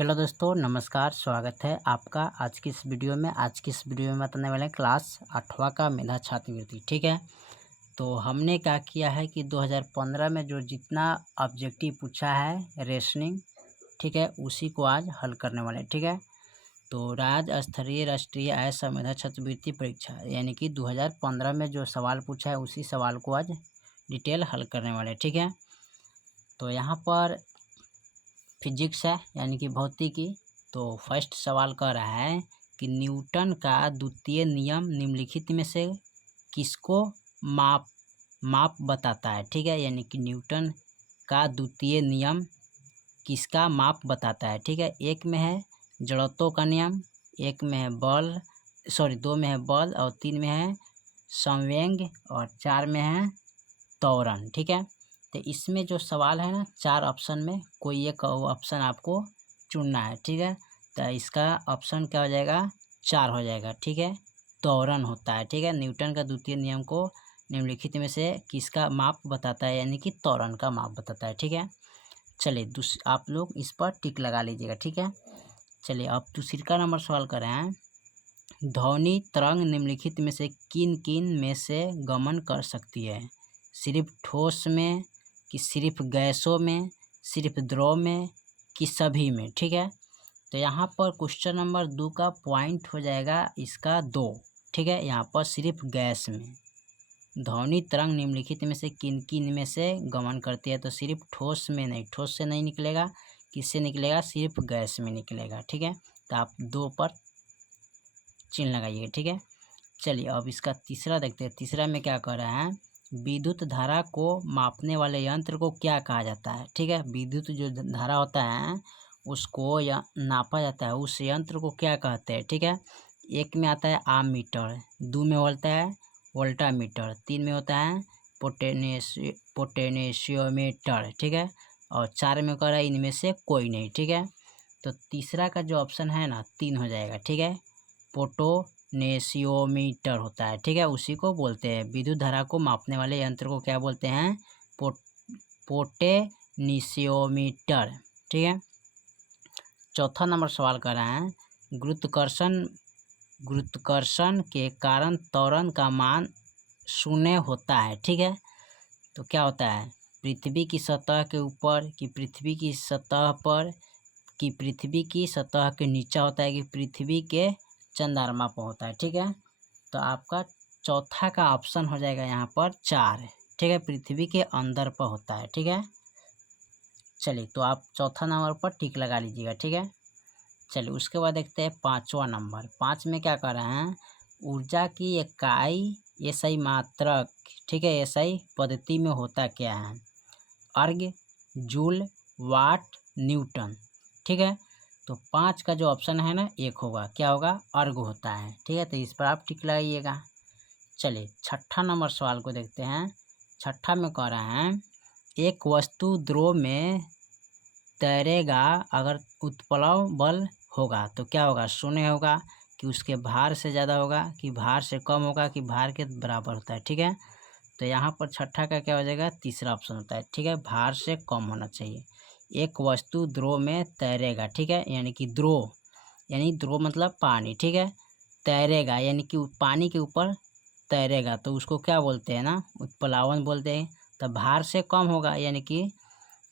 Hello दोस्तों, नमस्कार। स्वागत है आपका आज की इस वीडियो में। बताने वाले हैं क्लास 8वां का मेधा छात्रवृत्ति। ठीक है, तो हमने क्या किया है कि 2015 में जो जितना ऑब्जेक्टिव पूछा है रेशनिंग, ठीक है, उसी को आज हल करने वाले हैं। ठीक है, तो राज्य स्तरीय राष्ट्रीय आय मेधा छात्रवृत्ति परीक्षा यानी कि 2015 में जो सवाल पूछा है उसी सवाल को आज डिटेल हल करने वाले हैं। ठीक है, तो यहाँ पर फिजिक्स है यानी कि भौतिकी। तो फर्स्ट सवाल कह रहा है कि न्यूटन का द्वितीय नियम निम्नलिखित में से किसको माप बताता है। ठीक है, यानी कि न्यूटन का द्वितीय नियम किसका माप बताता है। ठीक है, एक में है जड़त्व का नियम, एक में है दो में है बल और तीन में है संवेग और चार में है त्वरण। ठीक है, तो इसमें जो सवाल है ना, चार ऑप्शन में कोई एक ऑप्शन आपको चुनना है। ठीक है, तो इसका ऑप्शन क्या हो जाएगा, चार हो जाएगा। ठीक है, त्वरण होता है। ठीक है, न्यूटन का द्वितीय नियम को निम्नलिखित में से किसका माप बताता है, यानी कि त्वरण का माप बताता है। ठीक है, चलिए आप लोग इस पर टिक लगा लीजिएगा। ठीक है, चलिए अब दूसरा नंबर सवाल कर रहे हैं। ध्वनि तरंग निम्नलिखित में से किन किन में से गमन कर सकती है। सिर्फ ठोस में, कि सिर्फ गैसों में, सिर्फ द्रव में, कि सभी में। ठीक है, तो यहाँ पर क्वेश्चन नंबर 2 का पॉइंट हो जाएगा इसका 2। ठीक है, यहाँ पर सिर्फ गैस में ध्वनि तरंग निम्नलिखित में से किन किन में से गमन करती है, तो सिर्फ ठोस में नहीं, ठोस से नहीं निकलेगा, किससे निकलेगा, सिर्फ गैस में निकलेगा। ठीक है, तो आप 2 पर चिन्ह लगाइएगा। ठीक है, चलिए अब इसका तीसरा देखते हैं। तीसरा में क्या कह रहा है, विद्युत धारा को मापने वाले यंत्र को क्या कहा जाता है। ठीक है, विद्युत जो धारा होता है उसको या नापा जाता है, उस यंत्र को क्या कहते हैं। ठीक है, एक में आता है आममीटर, 2 में होता है वोल्टामीटर, 3 में होता है पोटेंशियोमीटर। ठीक है, और 4 में कह रहा है इनमें से कोई नहीं। ठीक है, तो तीसरा का जो ऑप्शन है ना 3 हो जाएगा। ठीक है, पोटेंशियोमीटर होता है। ठीक है, उसी को बोलते हैं, विद्युत धारा को मापने वाले यंत्र को क्या बोलते हैं, पोटेंशियोमीटर। ठीक है, चौथा नंबर सवाल कर रहा है, गुरुत्वाकर्षण के कारण त्वरण का मान शून्य होता है। ठीक है, तो क्या होता है, पृथ्वी की सतह के ऊपर, कि पृथ्वी की सतह पर, कि पृथ्वी की सतह के नीचे होता है, कि पृथ्वी के चंद्रमा पर होता है। ठीक है, तो आपका चौथा का ऑप्शन हो जाएगा यहाँ पर 4। ठीक है, पृथ्वी के अंदर पर होता है। ठीक है, चलिए तो आप चौथा नंबर पर टिक लगा लीजिएगा। ठीक है, चलिए उसके बाद देखते हैं 5वां नंबर। 5 में क्या कर रहे हैं, ऊर्जा की इकाई एसआई मात्रक। ठीक है, एसआई पद्धति में होता क्या है, अर्ग, जूल, वाट, न्यूटन। ठीक है, तो 5 का जो ऑप्शन है ना 1 होगा, क्या होगा, अर्ग होता है। ठीक है, तो इस पर आप टिक लगाइएगा। चलिए छठा नंबर सवाल को देखते हैं। छठा में कह रहे हैं, एक वस्तु द्रव में तैरेगा अगर उत्प्लव बल होगा तो क्या होगा, शून्य होगा, कि उसके भार से ज़्यादा होगा, कि भार से कम होगा, कि भार के बराबर होता है। ठीक है, तो यहाँ पर छठा का क्या हो जाएगा, तीसरा ऑप्शन होता है। ठीक है, भार से कम होना चाहिए। एक वस्तु द्रव में तैरेगा। ठीक है, यानी कि द्रव मतलब पानी। ठीक है, तैरेगा यानी कि पानी के ऊपर तैरेगा, तो उसको क्या बोलते हैं ना, उत्प्लावन बोलते हैं। तो भार से कम होगा, यानी कि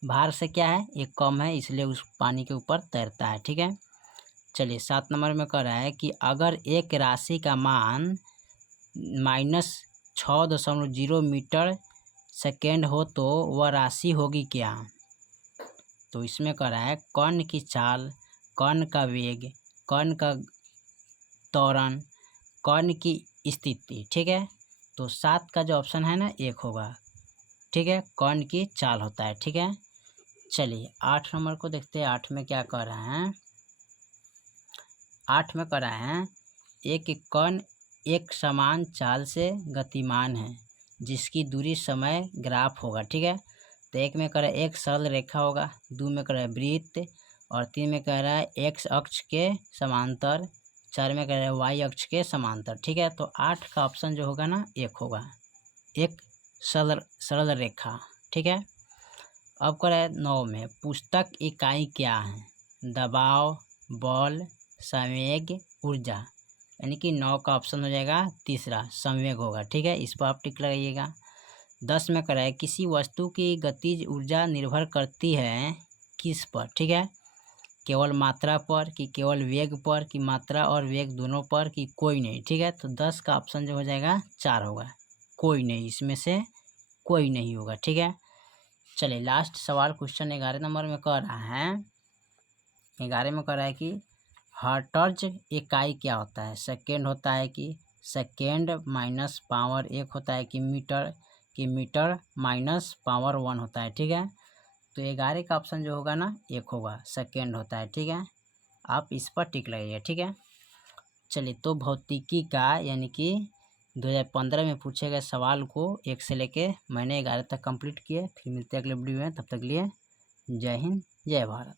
भार से क्या है, एक कम है, इसलिए उस पानी के ऊपर तैरता है। ठीक है, चलिए 7 नंबर में कह रहा है कि अगर एक राशि का मान -6.0 मीटर सेकेंड हो तो वह राशि होगी क्या। तो इसमें कह रहा है कण की चाल, कण का वेग, कण का त्वरण, कण की स्थिति। ठीक है, तो 7 का जो ऑप्शन है ना 1 होगा। ठीक है, कण की चाल होता है। ठीक है, चलिए 8 नंबर को देखते हैं। 8 में क्या कह रहे हैं, 8 में कह रहे हैं, एक कण एक समान चाल से गतिमान है जिसकी दूरी समय ग्राफ होगा। ठीक है, तो 1 में कह रहा है एक सरल रेखा होगा, 2 में कह रहा है वृत्त, और 3 में कह रहा है एक्स अक्ष के समांतर, 4 में कह रहा है वाई अक्ष के समांतर। ठीक है, तो 8 का ऑप्शन जो होगा ना 1 होगा, एक सरल रेखा। ठीक है, अब कह रहा है 9 में पुस्तक इकाई क्या है। दबाव, बल, संवेग, ऊर्जा, यानी कि 9 का ऑप्शन हो जाएगा तीसरा, संवेग होगा। ठीक है, इस पर आप टिक लगाइएगा। 10 में कराए, किसी वस्तु की गतिज ऊर्जा निर्भर करती है किस पर? ठीक है, केवल मात्रा पर, कि केवल वेग पर, कि मात्रा और वेग दोनों पर, कि कोई नहीं। ठीक है, तो 10 का ऑप्शन जो हो जाएगा 4 होगा, कोई नहीं, इसमें से कोई नहीं होगा। ठीक है, चलिए लास्ट सवाल क्वेश्चन 11 नंबर में कह रहा है, 11 में कह रहा है कि हर्ट्ज इकाई क्या होता है? सेकेंड होता है कि सेकेंड माइनस पावर 1 होता है कि मीटर माइनस पावर 1 होता है। ठीक है, तो 11 का ऑप्शन जो होगा ना 1 होगा, सेकेंड होता है। ठीक है, आप इस पर टिक लगाइए। ठीक है, चलिए तो भौतिकी का यानी कि 2015 में पूछे गए सवाल को 1 से लेके मैंने 11 तक कंप्लीट किए। फिर मिलते हैं अगले वीडियो में, तब तक लिए जय हिंद जय भारत।